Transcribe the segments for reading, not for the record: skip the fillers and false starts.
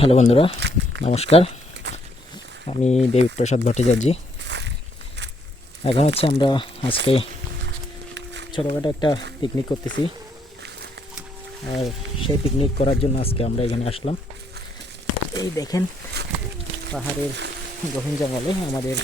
Hello বন্ধুরা, নমস্কার। আমি দেবপ্রসাদ ভট্টাচার্য। এখন আমরা আজকে ছোটোখাটো একটা পিকনিক করতেছি, আর সেই পিকনিক করার জন্য আজকে আমরা এখানে আসলাম। এই দেখেন, পাহাড়ের গহীন জঙ্গলে আমাদের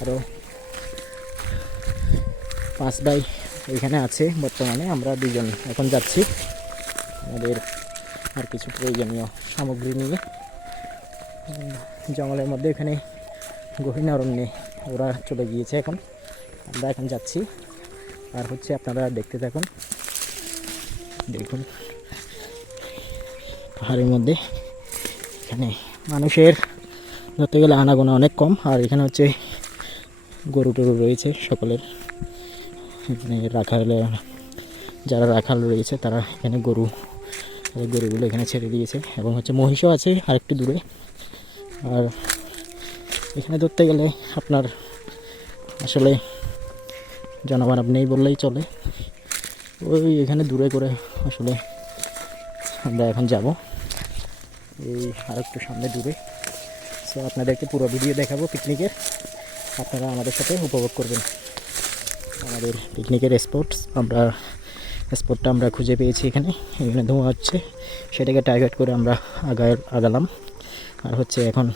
আরও 5 ভাই এখানে আছে। বর্তমানে আমরা 2 জন এখন যাচ্ছি আমাদের আর কিছু প্রয়োজনীয় সামগ্রী নিয়ে জঙ্গলের মধ্যে। এখানে গহীন অরণ্যে ওরা চলে গিয়েছে, এখন আমরা এখন যাচ্ছি। আর আপনারা দেখতে থাকুন। দেখুন, পাহাড়ের মধ্যে এখানে মানুষের ধরতে গেলে আনাগোনা অনেক কম। আর এখানে গরু টরু রয়েছে সকলের। এখানে যারা রাখাল রয়েছে তারা এখানে গরুগুলো এখানে ছেড়ে দিয়েছে, এবং মহিষও আছে আরেকটু দূরে। আর এখানে ধরতে গেলে আপনার আসলে জনমানব নেই বললেই চলে। ওই এখানে দূরে করে আসলে আমরা এখন যাব, এই আরেকটু সামনে দূরে। সো আপনাদেরকে পুরো ভিডিও দেখাবো পিকনিকের, আপনারা আমাদের সাথে উপভোগ করবেন আমাদের পিকনিকের স্পটটা আমরা খুঁজে পেয়েছি। এখানে ধোঁয়া হচ্ছে, সেটাকে টার্গেট করে আমরা আগালাম। আর এখন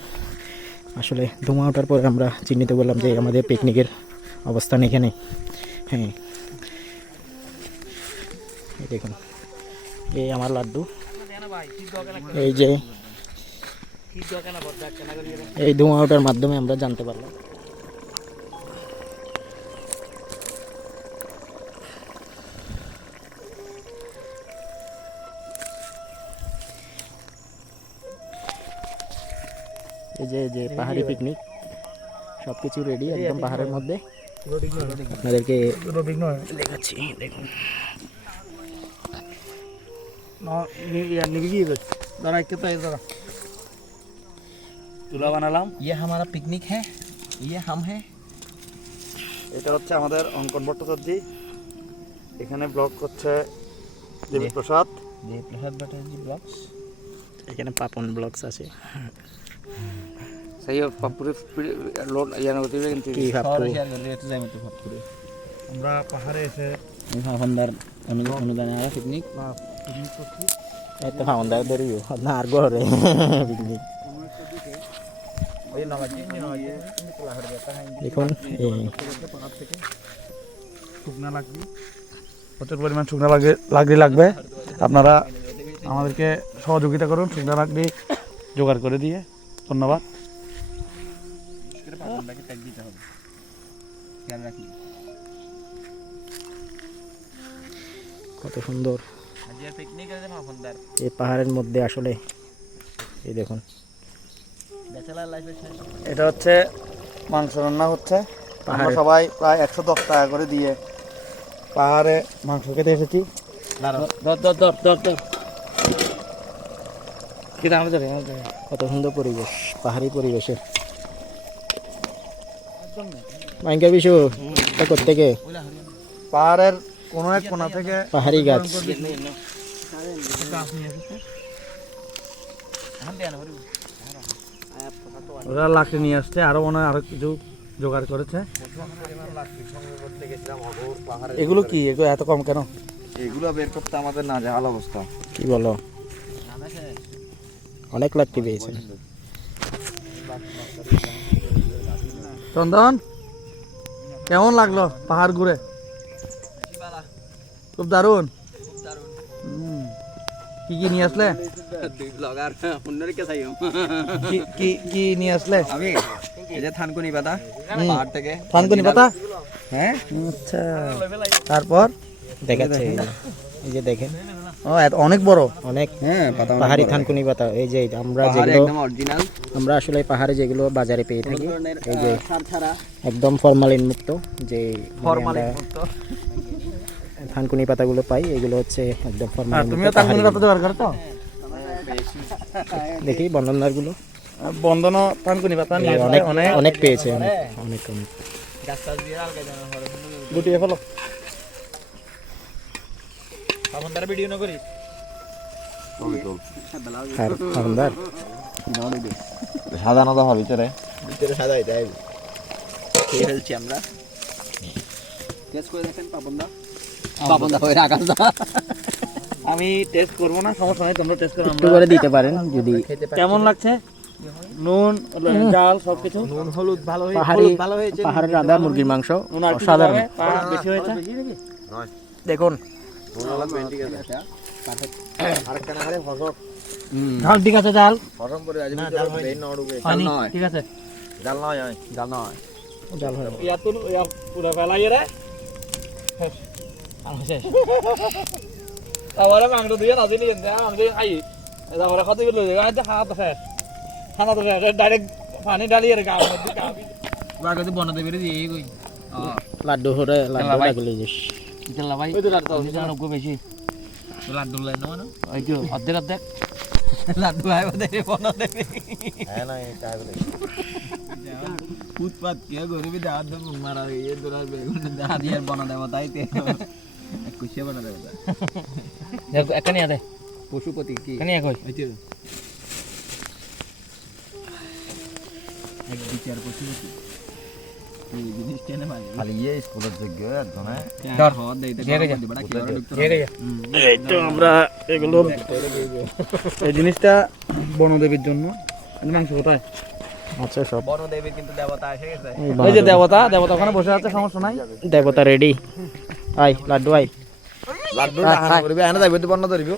আসলে ধোঁয়া ওঠার পরে আমরা চিহ্নিত করলাম যে আমাদের পিকনিকের অবস্থান এখানে। হ্যাঁ, এই দেখুন, এই আমার লাড্ডু। এই যে এই ধোঁয়া ওঠার মাধ্যমে আমরা জানতে পারলাম। এই যে পাহাড়ি পিকনিক সব কিছু রেডি একদম পাহাড়ের মধ্যে। আপনাদেরকে দেখাচ্ছি, দেখুন। তুলা বানালাম। ये हमारा पिकनिक है, ये हम हैं। এটা আমাদের অঙ্কন ভট্টাচার্য। এখানে ব্লগ করছে দেবপ্রসাদ ভট্টাচার্য ব্লগস। এখানে পাপন ব্লগস আছে। সেই পাপুরে লোড ইয়ানো দিবে কিন্তু কি ভাবতো আমরা পাহাড়ে এসে ফাউন্ডার অনুদানে আর পিকনিক করছি। এত ফাউন্ডার ধরিও না আর গরে পিকনিক। দেখুন, শুকনা লাগবে, প্রচুর পরিমাণ শুকনা লাগবে। আপনারা আমাদেরকে সহযোগিতা করুন শুকনা লাগবে জোগাড় করে দিয়ে। ধন্যবাদ। কত সুন্দর এই পাহাড়ের মধ্যে আসলে। এই দেখুন, এটা মাংস রান্না হচ্ছে। আমরা পাহাড়ে সবাই প্রায় 110 টাকা করে দিয়ে পাহাড়ে মাংস খেতে এসেছি। কত সুন্দর পরিবেশ, পাহাড়ি পরিবেশে। মাইঙ্কার বিশু থেকে পাহাড়ের কোনো এক কোণা থেকে পাহাড়ি গাছ। ওরা লাকড়ি নিয়ে আসছে, আরো মনে হয় আরো কিছু জোগাড় করেছে। এগুলো কি এত কম কেন? এগুলো বের করতে আমাদের নাজেহাল অবস্থা। কি বলো, অনেক লাকড়ি পেয়েছে। চন্দন, কেমন লাগলো পাহাড় ঘুরে? খুব দারুণ। কি কি নিয়ে আসলে? কি নিয়ে আসলে? আমি এই যে থানকুনি পাতা পাহাড় থেকে। থানকুনি পাতা? হ্যাঁ, আচ্ছা। তারপর দেখাচ্ছে, এই যে দেখেন, অনেক বড়, অনেক হ্যাঁ, পাতা পাহাড়ি থানকুনি পাতা। এই যে আমরা আসলে পাহাড়ে যেগুলো বাজারে পেয়ে থাকি, এই যে একদম ফরমালিন মুক্ত যে থানকুনি পাতাগুলো পাই, এগুলো একদম ফরমালিন। তুমিও থানকুনি পাতা জোগাড় করছো? দেখি বন্দনার গুলো, বন্দনা থানকুনি পাতা নিয়ে অনেক পেয়েছে, অনেক গুটিয়ে ফেলো। ভিডিও না করি। হারুনদার সাজানো তো হবে ভিতরে ভিতরে সাজাই দেয় খেয়ে ফেলছি আমরা টেস্ট করে দেখেন পাপনদা হয়ে আকাশ দা আমি টেস্ট করবো না, সমস্যা নেই, তোমরা টেস্ট করো। একটু করে দিতে পারেন যদি কেমন লাগছে? নুন, ডাল সবকিছু নুন হলুদ ভালো হয়েছে পাহাড়ি ভালো হয়েছে পাহাড়ের রাধা মুরগির মাংস নুন আর একটু অসাধারণ। দিতে হবে, পা বেশি হয়েছে। দেখুন আরেকটা না হলে ফসক ঝাল ঠিক আছে, ঝাল ফসম করে আজ ভিতরে বেন না উড়বে পানি ঠিক আছে। জাল নয় জাল নয় ডাল হয় ইয়া তো পুরো ফেলাই রে শেষ। তারপরে মাংস দিয়ে না দিলি আমি খাই, তারপরে কত কিলো খাওয়া তো শেষ, খানা তো শেষ, ডাইরেক্ট পানি ডালিয়ে রে গাওয়ার মধ্যে গাবি বাগাতে বনাতে বেরে দিয়ে এই কই লাড্ডু হরে লাড্ডু লাগলে যাস ইতালা ভাই ওই তো লাড্ডু আমি জানো কো বেশি লাড্ডু লাই না মানে ওই তো অর্ধেক লাড্ডু আইবা দে বনাতে হ্যাঁ না কাই বলে উৎপাত কি গরিবি দাঁত দম মারা এই দোলার বেগুন দাঁত দিয়ে বনা দেব তাইতে কুশিয়া বনা দেব দেখ এখানে আদে পশুপতি কি এখানে কই ওই তো এক বিচার পশুপতি এই জিনিস কেনে ভাই খালি এই স্কুলের যোগ্য একজন ধর হওয়ার দেই দিয়ে গেছে বড় কি আর ঢুকতে ঠিক আছে। এই তো আমরা এগুলো এই জিনিসটা বনদেবীর জন্য। মাংস কোথায়? আচ্ছা সব বড় দেবীর কিন্তু দেবতা এসে গেছে ওই যে দেবতা ওখানে বসে আছে, সমস্যা নাই। দেবতা রেডি আই লাড্ডু আই লাড্ডু হানা করবি আনা যাইব তো বন্ধ ধরিব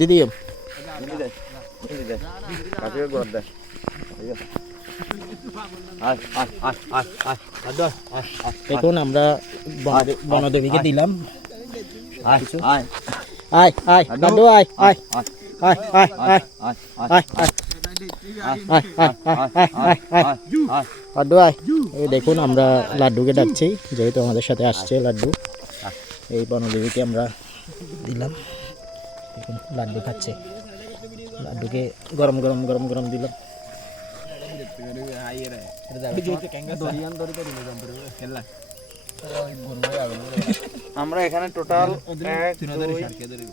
দিদি কাকে গড় দে আয় আয় আয় আয় আয় লাড্ডু আয় আয় দেখুন আমরা বনদেবীকে দিলাম আয় আয় আই আই লাড্ডু আই আই আয় আই আই আই আয় আই আই আই আই আই আই আই লাড্ডু আই এই দেখুন আমরা লাড্ডুকে ডাকছি, যেহেতু আমাদের সাথে আসছে লাড্ডু। এই বনদেবীকে আমরা দিলাম, দেখুন লাড্ডু খাচ্ছে। লাড্ডুকে গরম গরম গরম গরম দিলাম। আমরা এখানে টোটাল 1 2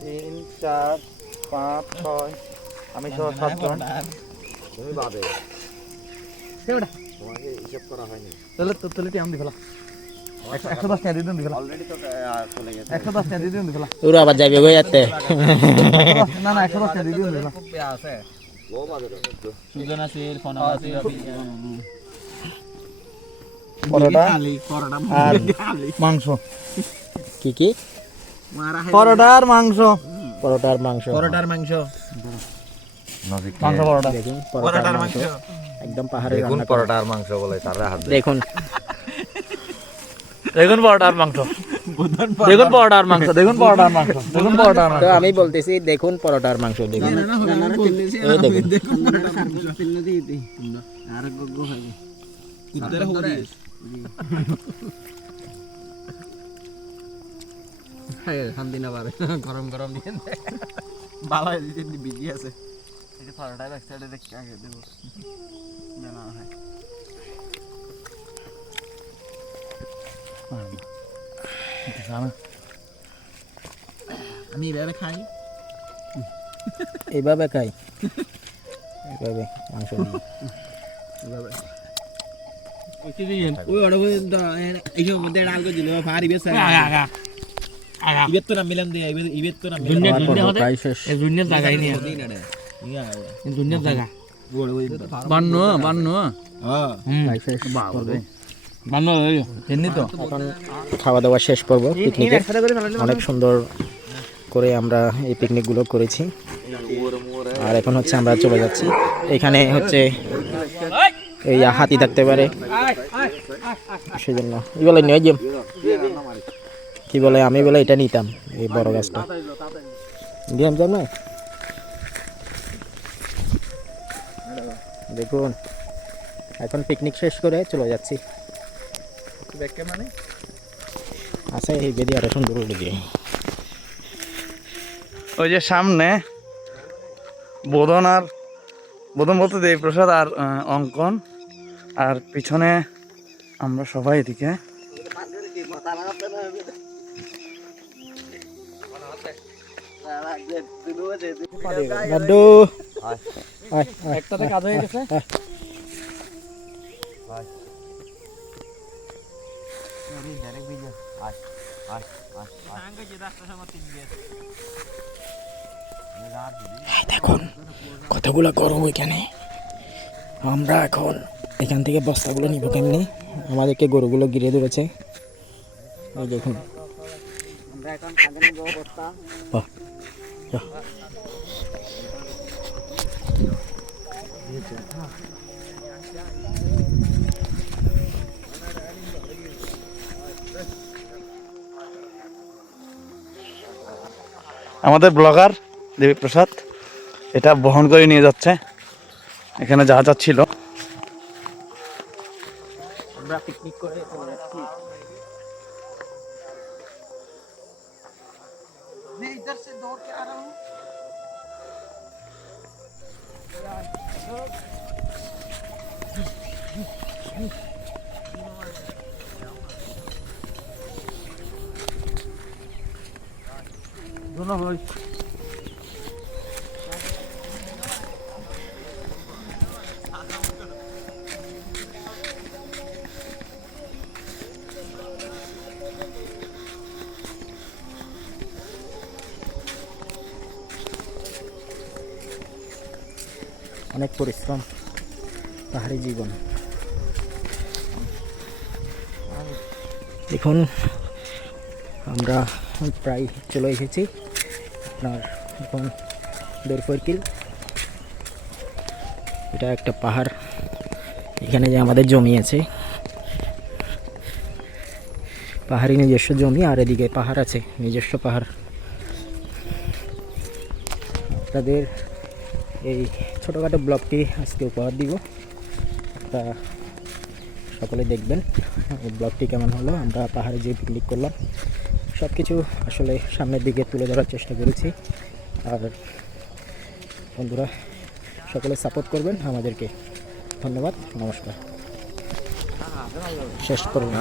3 4 5 6 আমি সহ 7 জন। তুমি বাদে তোমাকে হিসাব করা হয়নি তাহলে টিয়াম দি ফেলা 110 টাকা দিয়ে দিন দি ফেলা অলরেডি তো চলে গেছে 110 টাকা দিয়ে দিন দি ফেলা তোরা আবার যাবে গো যাতে না না 110 টাকা দিয়ে দিন দি ফেলা আছে ও বাদে সুজন আছে ফোন আছে পরোটা আর মাংস কি কি পরোটা আর মাংস পরোটার মাংস পরোটার মাংস মাংস পরোটা দেখুন পরোটার মাংস একদম পাহাড়ে রান্না করা। পরোটার মাংস বলে তারা হাত দেখুন দেখুন পরোটার মাংস, দেখুন পরোটার মাংস, দেখুন পরোটার মাংস, দেখুন পরোটার মাংস। তো আমি বলতেছি দেখুন পরোটার মাংস দেখুন এই দেখুন শান্তি না পারে গরম গরম দিয়ে ভালো দিদি বিজি আছে এই পরোটা এক সাইডে দেখে আগে দেব না হয় আমি এভাবে খাই এইভাবে খাই এইভাবে মাংস দিয়ে ওই অর্ডার করে এই সব মধ্যে ডাল করে দিল ভারী বেশ ইবেত তো না মিলাম দে ইবেত তো না আমার পর্ব প্রায় শেষ। দুনিয়ার জায়গায় নিয়ে দুনিয়ার জায়গা বান্ন প্রায় শেষ পর্ব। বান্ন এমনি তো এখন খাওয়া দাওয়া শেষ পর্ব পিকনিকের। অনেক সুন্দর করে আমরা এই পিকনিকগুলো করেছি, আর এখন হচ্ছে আমরা চলে যাচ্ছি। এখানে হচ্ছে এই হাতি থাকতে পারে, সেজন্য কি বলে নিয়ে যাম, কি বলে আমি বলে এটা নিতাম এই বড় গাছটা গেম যাম না। দেখুন এখন পিকনিক শেষ করে চলে যাচ্ছি। আচ্ছা এই বেদি আরো সুন্দর উঠে গিয়ে ওই যে সামনে বোধন বলতে দেবপ্রসাদ আর অঙ্কন, আর পিছনে আমরা সবাই এদিকে। লাড্ডু আয় আয় একটাতে কাজ হয়ে গেছে দেখুন কতগুলো গরু এখানে। আমরা এখন এখান থেকে বস্তাগুলো নিব কেমনি, আমাদেরকে গরুগুলো ঘিরে ধরেছে। এই দেখুন বাহ, বাহ। আমাদের ব্লগার দেবীপ্রসাদ এটা বহন করে নিয়ে যাচ্ছে, এখানে যা যা ছিল। আমরা পিকনিক করে চলে যাচ্ছি। অনেক পরিশ্রম, পাহাড়ি জীবন। দেখুন আমরা প্রায় চলে এসেছি আপনার এখন দরফরকিল। এটা একটা পাহাড়, এখানে যে আমাদের জমি আছে, পাহাড়ি নিজস্ব জমি, আর এদিকে পাহাড় আছে, নিজস্ব পাহাড়। আপনাদের এই ছোটোখাটো ব্লগটি আজকে উপহার দিব, তা সকলে দেখবেন এই ব্লগটি কেমন হলো। আমরা পাহাড়ে যে পিকনিক করলাম সব কিছু আসলে সামনের দিকে তুলে ধরার চেষ্টা করেছি। আর বন্ধুরা সকলে সাপোর্ট করবেন আমাদেরকে। ধন্যবাদ, নমস্কার। শেষ করুন।